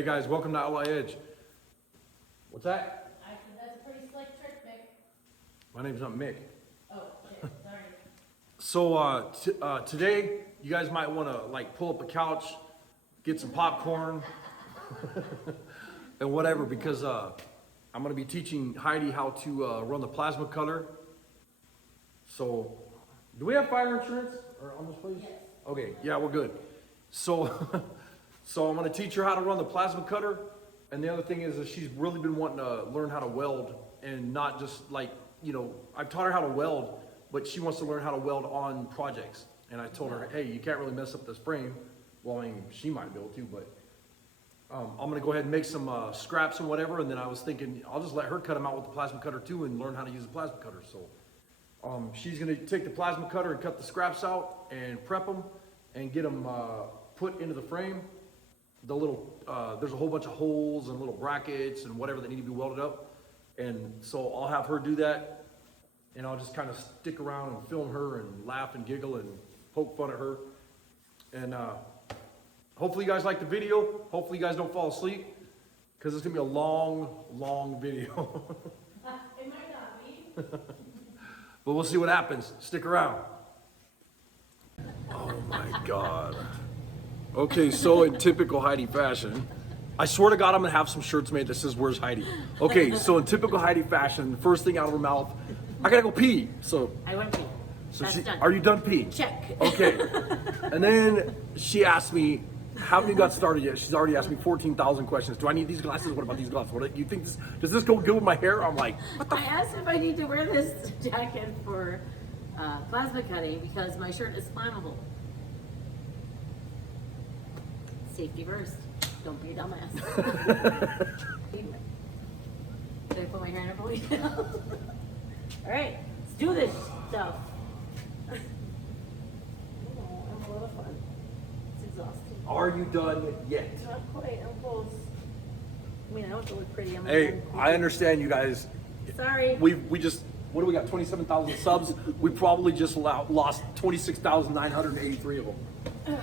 Hey guys, welcome to Outlaw Edge. What's that? I said that's a pretty slick trick, Mick. My name's not Mick. Oh, shit, sorry. So today, you guys might want to like pull up a couch, get some popcorn, and whatever, because I'm going to be teaching Heidi how to run the plasma cutter. So, do we have fire insurance on this place? Yes. Okay, yeah, we're good. So, so I'm going to teach her how to run the plasma cutter. And the other thing is that she's really been wanting to learn how to weld, and not just like, you know, I've taught her how to weld, but she wants to learn how to weld on projects. And I told her, hey, you can't really mess up this frame. Well, I mean, she might be able to, but I'm gonna go ahead and make some scraps and whatever. And then I was thinking, I'll just let her cut them out with the plasma cutter too, and learn how to use the plasma cutter. So she's gonna take the plasma cutter and cut the scraps out and prep them and get them put into the frame. The little, there's a whole bunch of holes and little brackets and whatever that need to be welded up. And so I'll have her do that, and I'll just kind of stick around and film her and laugh and giggle and poke fun at her. And hopefully you guys like the video. Hopefully you guys don't fall asleep, because it's gonna be a long video. It might not be. But we'll see what happens. Stick around. Oh my God. Okay, so in typical Heidi fashion, I swear to God, I'm gonna have some shirts made that says, "Where's Heidi?" Okay, so in typical Heidi fashion, the first thing out of her mouth, I gotta go pee. So, I went pee. That's done. Are you done peeing? Check. Okay. And then she asked me, haven't even got started yet. She's already asked me 14,000 questions. Do I need these glasses? What about these gloves? What do you think? Does this go good with my hair? I'm like, what the? I asked if I need to wear this jacket for plasma cutting because my shirt is flammable. Safety first. Don't be a dumbass. Did I put my hair in a ponytail? All right, let's do this stuff. Oh, I'm a lot of fun. It's exhausting. Are you done yet? Not quite. I'm close. I mean, I don't have to look pretty. I'm Hey, I understand you guys. Sorry. We just, what do we got? 27,000 subs. We probably just lost 26,983 of them.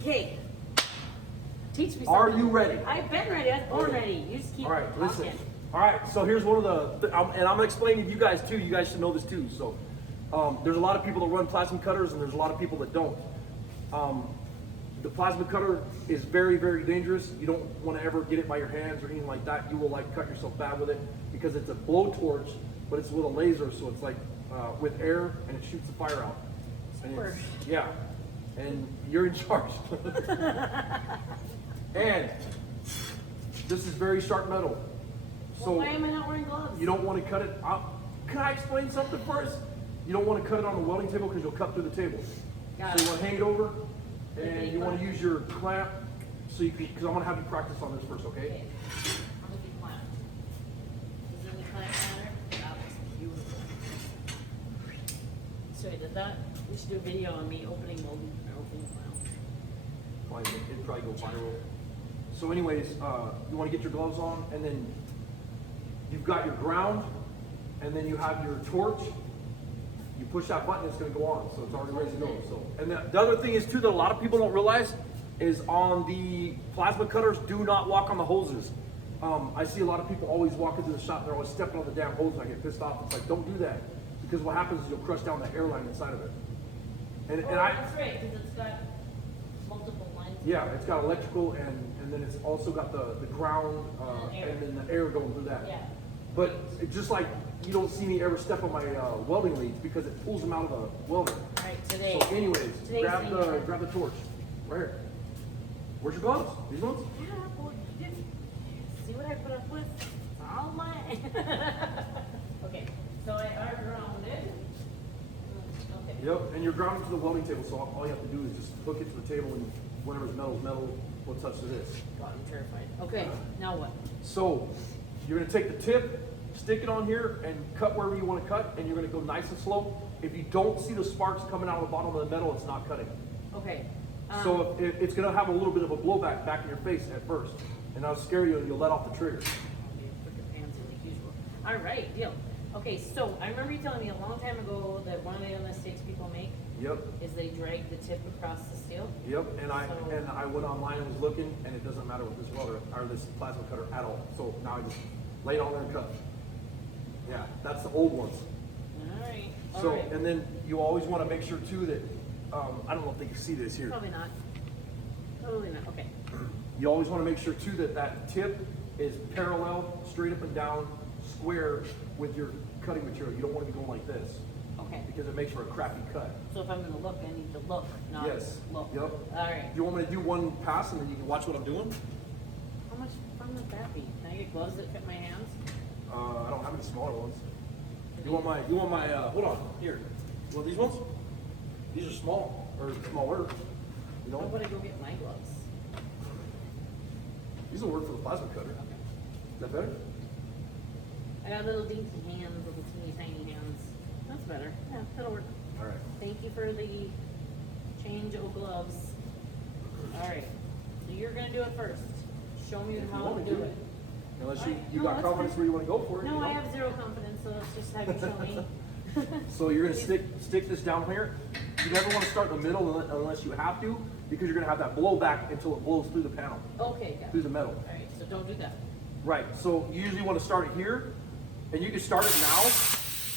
Okay. Teach me something. Are you ready? I've been ready. I was born ready. You just keep All right, listen. talking. All right, so here's one of the, and I'm gonna explain to you guys too. You guys should know this too. So, there's a lot of people that run plasma cutters, and there's a lot of people that don't. The plasma cutter is very, very dangerous. You don't want to ever get it by your hands or anything like that. You will like cut yourself bad with it, because it's a blowtorch, but it's with a laser, so it's like with air, and it shoots the fire out. And Super. yeah, and you're in charge. And this is very sharp metal. So Why am I not wearing gloves? you don't want to cut it out. Can I explain something first? You don't want to cut it on the welding table, because you'll cut through the table. Got So it. you want to hang it over, and Okay, you want to fine. use your clamp, so you can, because I'm going to have you practice on this first, okay? Okay. I'm gonna be clamp. Does any clamp matter? That was beautiful. So I did that. We should do a video on me opening molding or opening clamp. It'd probably go viral. So anyways, you want to get your gloves on, and then you've got your ground, and then you have your torch. You push that button, it's going to go on, so it's already ready to go. So, and the other thing is too that a lot of people don't realize is on the plasma cutters, do not walk on the hoses. I see a lot of people always walking through the shop, and they're always stepping on the damn hose, and I get pissed off. It's like, don't do that, because what happens is you'll crush down the airline inside of it. And That's right, because it's got multiple lines. yeah, it's got electrical, and then it's also got the ground, and then the air going through that. Yeah. But it's just like, you don't see me ever step on my welding leads, because it pulls them out of the welder. All right, today. So anyways, Today's grab thing the is- torch, right here. Where's your gloves? These ones? Yeah, boy, you didn't see what I put up with? It's all mine. Okay, so I are grounded. Okay. Yep, and you're grounded to the welding table, so all you have to do is just hook it to the table, and whatever's metal will touch to this. God, I'm terrified. Okay, now what? So you're gonna take the tip, stick it on here, and cut wherever you want to cut, and you're gonna go nice and slow. If you don't see the sparks coming out of the bottom of the metal, it's not cutting. Okay. So it's gonna have a little bit of a blowback back in your face at first, and that'll scare you, and you'll let off the trigger. Put your pants in like usual. All right, deal. Okay, so I remember you telling me a long time ago that one of the mistakes people make Yep. is they drag the tip across the steel. Yep, and So- I went online and was looking, and it doesn't matter with this welder or this plasma cutter at all. So now I just lay it on there and cut. Yeah, that's the old ones. Alright, So, alright. and then you always want to make sure too that I don't know if they can see this here. Probably not. Totally not, okay. You always want to make sure too that that tip is parallel, straight up and down, square with your cutting material. You don't want to be going like this Okay. because it makes for a crappy cut. So if I'm gonna look, I need to look, not Yes. look. Yep. Alright. You want me to do one pass and then you can watch what I'm doing? How much fun would that be? Can I get gloves that fit my hands? I don't have any smaller ones. You want my, hold on, here. You want these ones? These are small, or smaller, you How know? would I go get my gloves? These will work for the plasma cutter. Okay. Is that better? I got little dinky hands, little teeny tiny hands. That's better. Yeah, that'll work. All right. Thank you for the change of gloves. Alright, so you're gonna do it first. Show me If you how want to me do to. it. Unless Alright, you no, got that's confidence fine. where you want to go for it. No, you know? I have zero confidence, so let's just have you show me. So you're gonna stick this down here. You never want to start in the middle unless you have to, because you're gonna have that blowback until it blows through the panel, Okay, got through it. the metal. Alright, so don't do that. Right. So you usually want to start it here, and you can start it now,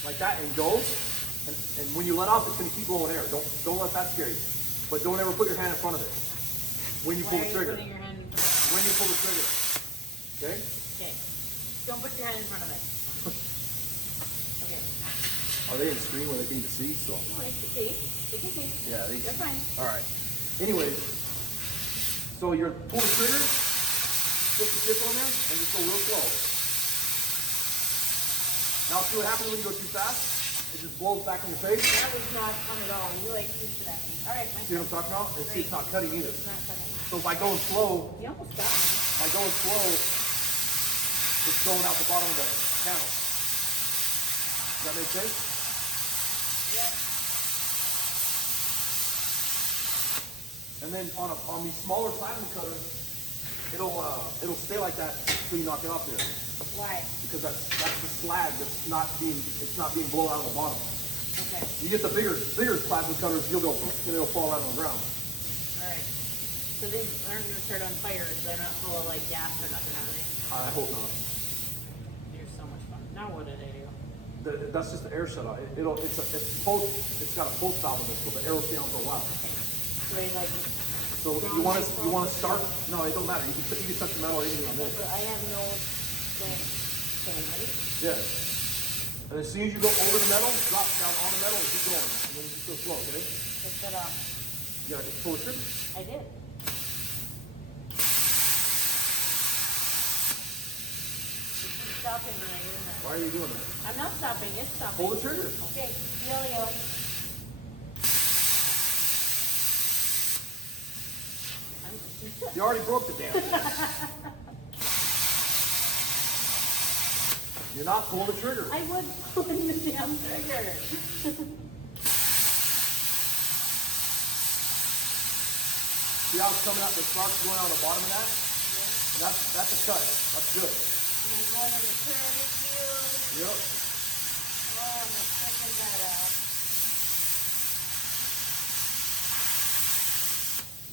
like that, and go. And when you let off, it's gonna keep blowing air. Don't let that scare you. But don't ever put your hand in front of it when you Why pull are the you trigger. putting your hand in front of When you pull the trigger. Okay. it? Okay. Don't put your hand in front of it. Okay. Are they in screen where they can even see? So. Oh, it's okay. It's okay. Yeah, they- You're fine. All right. Anyways, so you're pull the trigger, put the tip on there, and just go real slow. Now see what happens when you go too fast? It just blows back in your face. That was not fun at all. You like pushed it at me. Alright, my See what I'm talking about? And see, it's not cutting either. It's not cutting. So by going slow, You almost got me. it's going out the bottom of the panel. Does that make sense? Yep. And then on these smaller plasma cutters, it'll stay like that until you knock it off there. Why? Because that's the slag that's not being blown out of the bottom. Okay. You get the bigger plasma cutters, you'll go and it'll fall out on the ground. Alright. So these aren't gonna start on fire, so they're not full of like gas or nothing, are they? I hope not. You're so much fun. Now what did I do? That's just the air shutoff. It's got a pulse valve in it, so the air will stay on for a while. Okay. So I like, So you want to start? No, it don't matter. You can touch the metal or anything on this. I have no thing. Okay, ready? Yeah. And as soon as you go over the metal, drop down on the metal and keep going. And then just go slow, okay? Just shut off. You gotta pull the trigger. I did. You keep stopping when I do that. Why are you doing that? I'm not stopping, it's stopping. Pull the trigger. Okay, yo-yo. You already broke the damn thing. You're not pulling the trigger. I would pull the damn trigger. See how it's coming out, the sparks going out the bottom of that? And that's a cut. That's good. And I'm going in the curly field. Yep. Oh, I'm gonna second that out.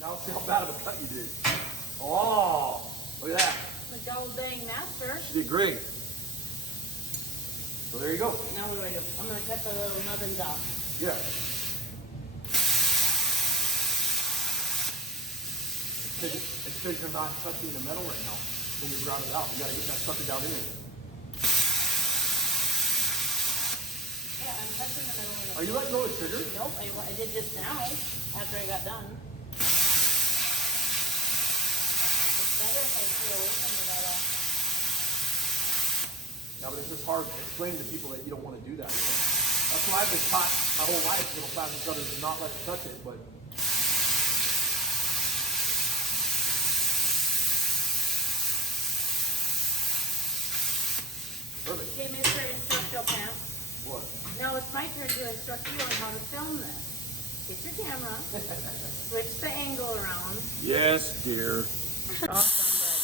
Now see how bad of a cut you did. Oh, look at that. The gold dang master. You did great. So there you go. Now what do I do? I'm gonna cut the little nubbins off. Yeah. It's because you're not touching the metal right now when you ground it out. You gotta get that sucker down in there. Yeah, I'm touching the middle of Are you letting go of the trigger? Nope, I did just now, after I got done. It's better if I stay away from the metal. Yeah, but it's just hard explaining to people that you don't want to do that. You know? That's why I've been taught my whole life, little plastic cutters, to not let it touch it, but perfect. Okay, Mr. Instructional Pants. What? Now it's my turn to instruct you on how to film this. Get your camera, switch the angle around. Yes, dear. Awesome, but.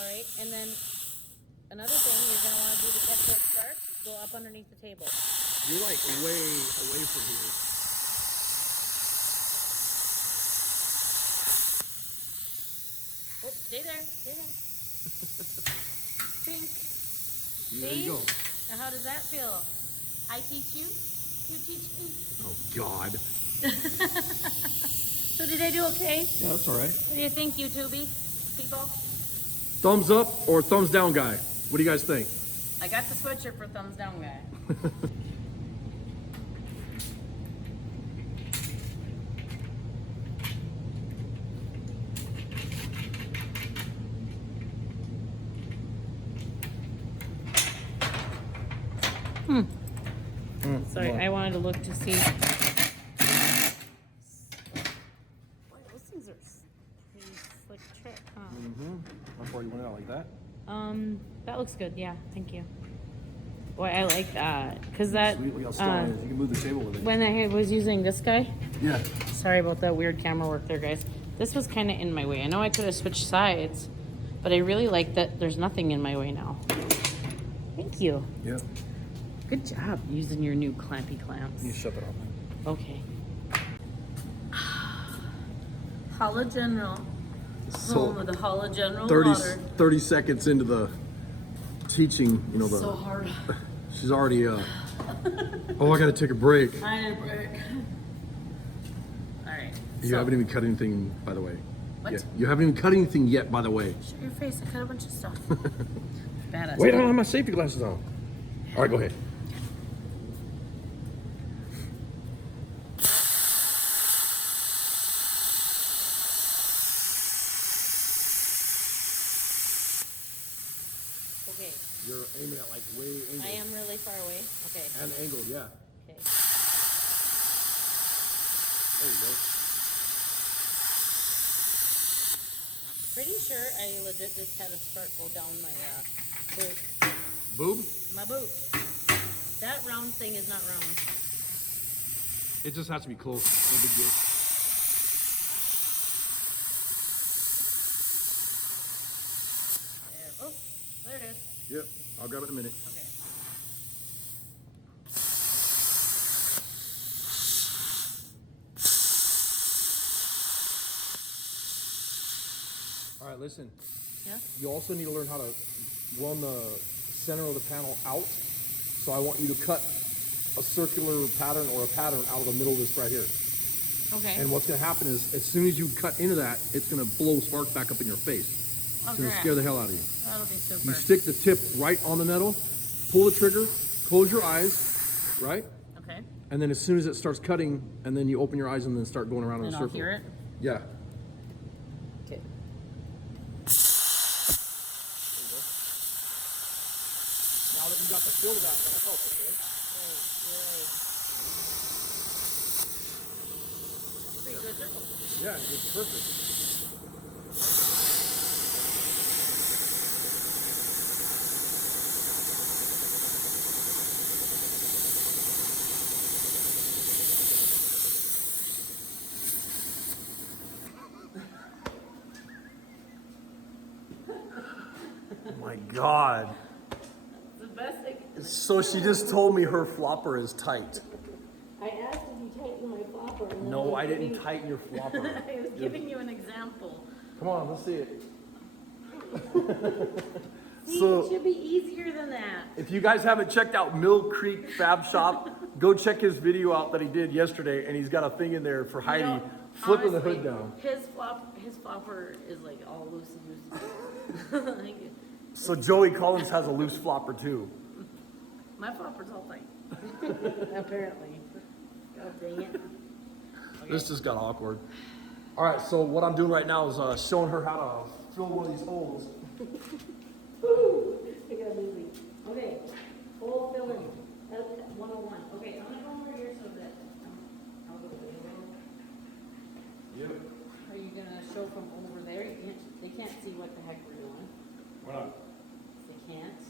Alright, and then another thing you're gonna want to do to catch those sparks, go up underneath the table. You're like way away from here. Oh, stay there, stay there. Pink. There you go. Now how does that feel? I teach you, you teach me. Oh God. So did I do okay? Yeah, that's all right. What do you think, YouTubey people? Thumbs up or thumbs down, guy? What do you guys think? I got the sweatshirt for thumbs down guy. Sorry, I wanted to look to see. Boy, those things are pretty slick trick, huh? Before you went out like that. That looks good. Yeah, thank you. Boy, I like that because that Sweet, look how strong it is. You can move the table with it. when I was using this guy. Yeah. Sorry about that weird camera work there, guys. This was kind of in my way. I know I could have switched sides, but I really like that there's nothing in my way now. Thank you. Yeah. Good job using your new clampy clamps. You shut that off. Okay. Holla General. Home of the Holla General 30, water. 30 seconds into the teaching, you know, So hard. she's already, oh, I gotta take a break. I need a break. All right. You haven't even cut anything, by the way. What? Yeah, you haven't even cut anything yet, by the way. Shut your face. I cut a bunch of stuff. Badass. Wait, I don't have my safety glasses on. All right, go ahead. Okay. You're aiming at like way angled. I am really far away. Okay. And angled, yeah. Okay. There you go. Pretty sure I legit just had a spark go down my boot. Boob? My boot. That round thing is not round. It just has to be close. No big deal. There. Oh, there it is. Yep, I'll grab it in a minute. Okay. All right, listen. Yeah. You also need to learn how to run the center of the panel out. So I want you to cut a circular pattern or a pattern out of the middle of this right here. Okay. And what's going to happen is, as soon as you cut into that, it's going to blow spark back up in your face. It's going to scare the hell out of you. That'll be super. You stick the tip right on the metal, pull the trigger, close your eyes, right? Okay. And then as soon as it starts cutting, and then you open your eyes and then start going around in And a I'll circle. hear it. Yeah. Okay. Now that you got the feel of that, that'll help, okay? Right. That's pretty good circle. Yeah, it's perfect. Oh my God. The best thing. So she just told me her flopper is tight. I asked if you tighten my flopper. And No, then I didn't giving- tighten your flopper. I was giving you an example. Come on, let's see it. See, So- it should be easier than that. If you guys haven't checked out Mill Creek Fab Shop, go check his video out that he did yesterday, and he's got a thing in there for Heidi You know, flipping the honestly, hood down. His flopper is like all loosey goosey. Like, So Joey Collins has a loose flopper too. my flopper's all tight. Apparently. God dang it. Okay. This just got awkward. All right, so what I'm doing right now is showing her how to fill one of these holes. Woo! I got moving. Okay. Hole filling. That's 101. Okay, I'm gonna go over here so that I'll go way over. Yep. Are you gonna show from over there? They can't see what the heck we're doing. Why not? They can't.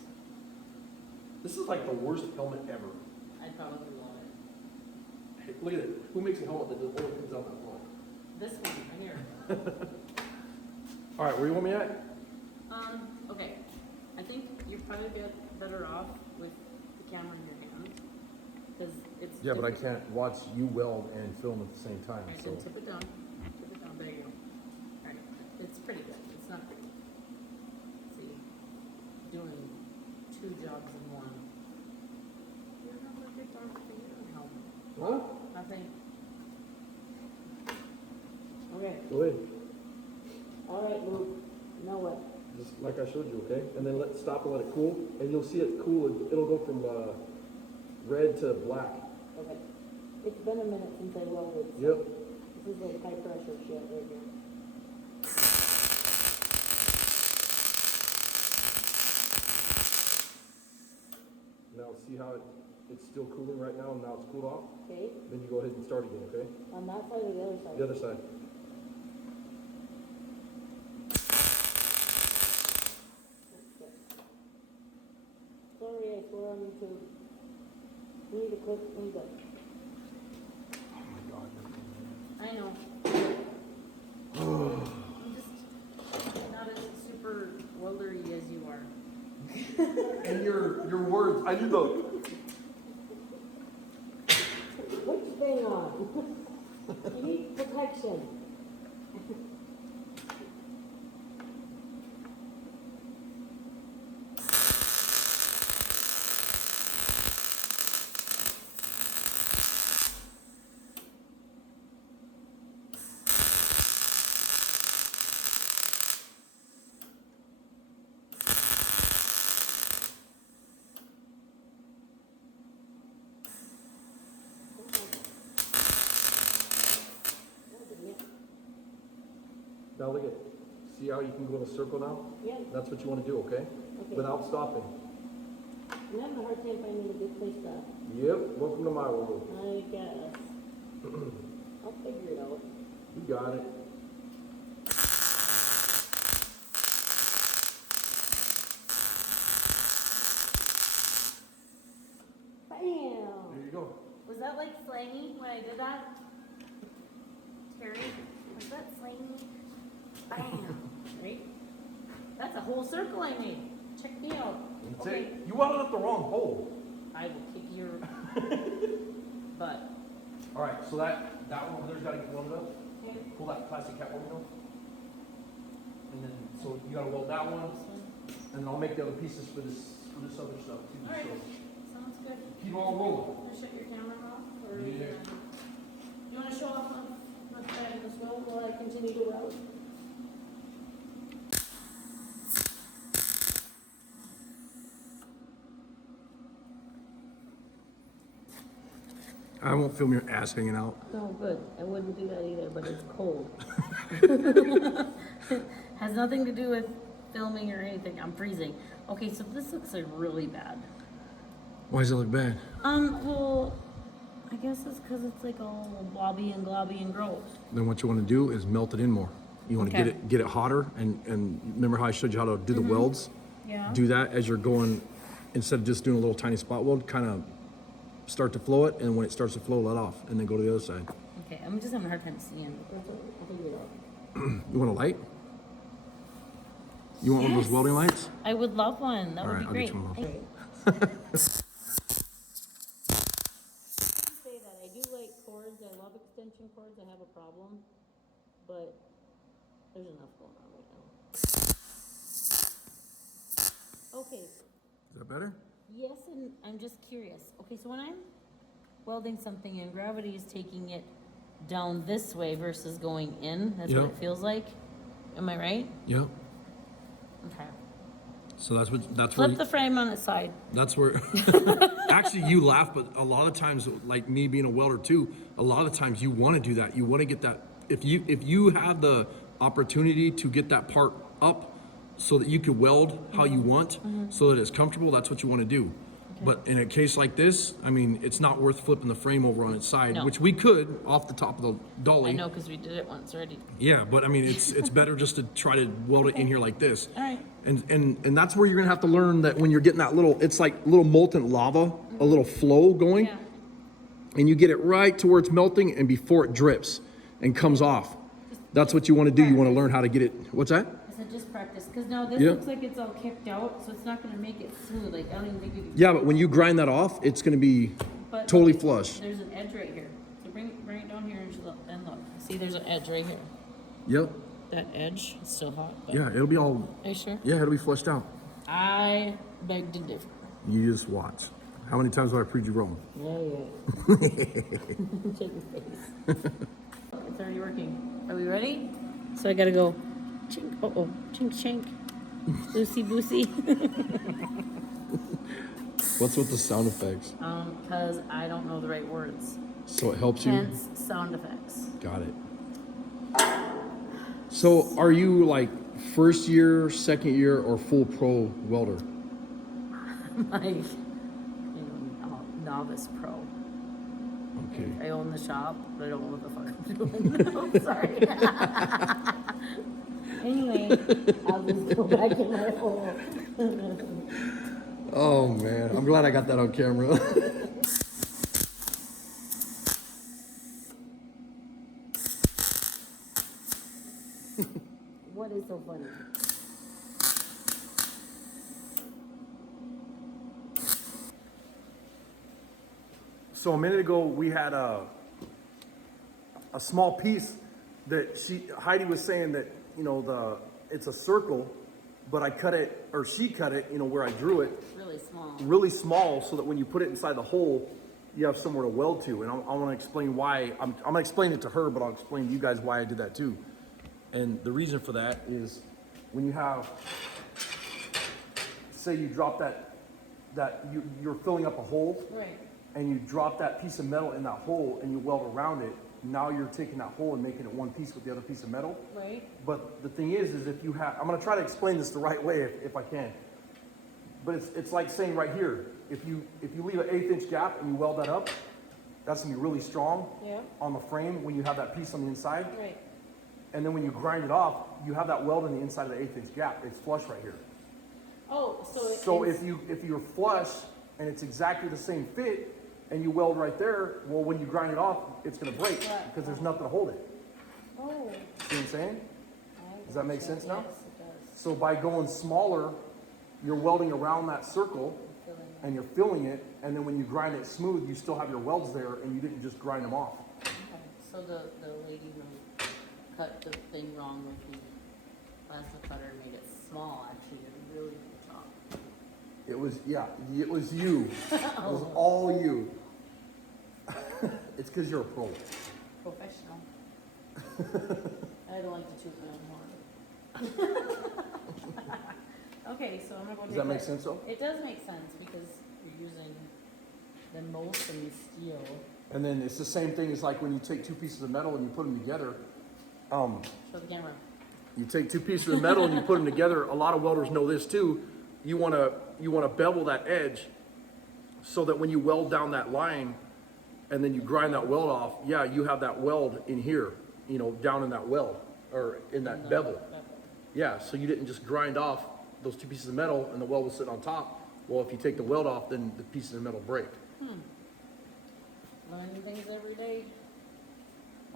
This is like the worst helmet ever. I'd probably love it. Hey, look at it. Who makes a helmet that only comes out that long? This one right here. All right, where you want me at? Okay. I think you're probably better off with the camera in your hand, because it's. Yeah, but I different. can't watch you weld and film at the same time, Alright, so. then tip it down, there you go. Alright, it's pretty good, it's not pretty. See, doing 2 jobs in one. You're not a good darn finger help. What? Nothing. Okay, Go ahead. alright, Luke, now what? Just like I showed you, okay? And then stop and let it cool, and you'll see it cool, it'll go from, red to black. Okay, it's been a minute since I welded. So Yep. this is like high pressure shit right here. Now see how it's still cooling right now, and now it's cooled off? Okay, Then you go ahead and start again, okay? on that side or the other side? The other side. Sorry, I swear on YouTube. We need a quick window. Oh my God. I know. I'm just not as super weldery as you are. And your words, I knew the. Which thing on? You need protection. Now look at, see how you can go in a circle now? Yeah, That's what you want to do, okay? okay. Without stopping. I'm having a hard time finding a good place to. Yep, welcome to my world. I guess. I'll figure it out. You got it. Bam! There you go. Was that like slangy when I did that? Terry, was that slangy? Bam! Right? That's a whole circle I made. Check me out. Okay, You welded up the wrong hole. I will kick your butt. All right, so that one over there's got to get welded up. Okay. Pull that plastic cap over, and then so you got to weld that one, and then I'll make the other pieces for this other stuff too. All right. So Sounds good. keep on rolling. Want to shut your camera off? Or Yeah. you want to show off the side as well while I continue to weld? I won't film your ass hanging out. No, good. I wouldn't do that either, but it's cold. Has nothing to do with filming or anything. I'm freezing. Okay, so this looks like really bad. Why does it look bad? Well, I guess it's because it's like all blobby and gross. Then what you want to do is melt it in more. You want to Okay. get it hotter, and remember how I showed you how to do the welds? Yeah. Do that as you're going, instead of just doing a little tiny spot weld, kind of start to flow it, and when it starts to flow, let off, and then go to the other side. Okay, I'm just having a hard time seeing. I'll figure it out. You want a light? You want one of those Yes. welding lights? I would love one. That All would right, be I'll great. get you one. Say that I do like cords. I love extension cords. I have a problem, but there's enough going on right now. Okay. Is that better? Yes, and I'm just curious. Okay, so when I'm welding something and gravity is taking it down this way versus going in, that's what Yeah. it feels like. Am I right? Yeah. Okay. So that's where Flip the frame on its side. that's where actually you laugh, but a lot of times, like me being a welder too, a lot of times you want to do that. You want to get that, if you have the opportunity to get that part up so that you can weld how you want, so that it's comfortable, that's what you want to do. But in a case like this, I mean, it's not worth flipping the frame over on its side, No. which we could off the top of the dolly. I know, because we did it once already. Yeah, but I mean, it's better just to try to weld it in here like this. All right. And that's where you're gonna have to learn that when you're getting that little, it's like little molten lava, a little flow going, Yeah. and you get it right to where it's melting and before it drips and comes off. That's what you want to do. You want to learn how to get it. What's that? I said it just practice? Because now this Yeah. looks like it's all kicked out, so it's not gonna make it smooth. Like, I don't even think you can. Yeah, but when you grind that off, it's gonna be But totally look, flush. There's an edge right here. So bring it down here and look. See, there's an edge right here. Yep. That edge is still hot. But Yeah, it'll be all. Are you sure? Yeah, it'll be flushed out. I beg to differ. You just watch. How many times have I proved you wrong? Yeah. Check your face. It's already working. Are we ready? So I gotta go. Chink. Oh. Chink chink. Boosey boosey. What's with the sound effects? Because I don't know the right words. So it helps you? Hence sound effects. Got it. So are you like first year, second year, or full pro welder? Like, novice pro. Okay. I own the shop, but I don't know what the fuck I'm doing. I'm sorry. Anyway, I'll just go back in my hole. Oh man, I'm glad I got that on camera. What is so funny? So a minute ago we had a small piece that Heidi was saying that, you know, it's a circle, but I cut it, or she cut it, you know, where I drew it really small so that when you put it inside the hole, you have somewhere to weld to. And I want to explain why. I'm going to explain it to her, but I'll explain to you guys why I did that too. And the reason for that is when you have, say you drop you're filling up a hole. Right. And you drop that piece of metal in that hole and you weld around it, now you're taking that hole and making it one piece with the other piece of metal. Right. But the thing is if you have, I'm gonna try to explain this the right way if I can. But it's like saying right here, if you leave an 1/8 inch gap and you weld that up, that's gonna be really strong on the frame when you have that piece on the inside. Right. And then when you grind it off, you have that weld in the inside of the 1/8 inch gap. It's flush right here. Oh, So if you're flush and it's exactly the same fit, and you weld right there, well, when you grind it off, it's gonna break because there's nothing to hold it. Oh. See what I'm saying? Does that make sense now? Yes, it does. So by going smaller, you're welding around that circle and you're filling it, and then when you grind it smooth, you still have your welds there and you didn't just grind them off. Okay. So the lady who cut the thing wrong with the plasma cutter made it small, actually, and really the top. It was you. It was all you. It's because you're a pro. Professional. I don't like to toot my own horn. Okay, so I'm gonna go. Does that make sense though? It does make sense because you're using the molten steel. And then it's the same thing as like when you take two pieces of metal and you put them together. Show the camera. You take two pieces of metal and you put them together. A lot of welders know this too. You wanna bevel that edge so that when you weld down that line and then you grind that weld off, yeah, you have that weld in here, you know, down in that weld or in that bevel. Yeah, so you didn't just grind off those two pieces of metal and the weld was sitting on top. Well, if you take the weld off, then the pieces of metal break. Learning things every day.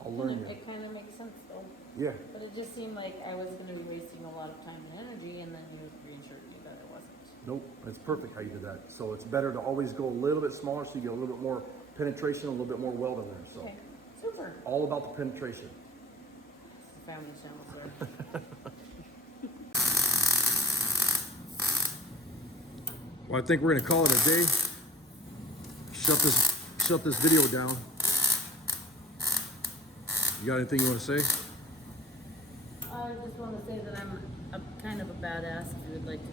I'll learn you. It kind of makes sense though. Yeah. But it just seemed like I was going to be wasting a lot of time and energy, and then you reassured me that it wasn't. Nope, it's perfect how you did that. So it's better to always go a little bit smaller so you get a little bit more penetration, a little bit more weld in there. So Okay, super. all about the penetration. It's a family channel, sir. Well, I think we're gonna call it a day. Shut this video down. You got anything you want to say? I just want to say that I'm a kind of a badass. If you would like to,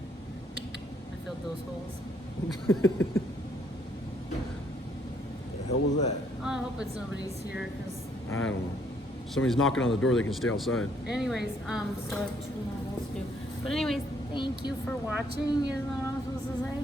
I filled those holes. The hell was that? I hope it's nobody's here, because I don't know. Somebody's knocking on the door. They can stay outside. anyways, so I have 2 more holes to do. But anyways, thank you for watching. Is that what I'm supposed to say?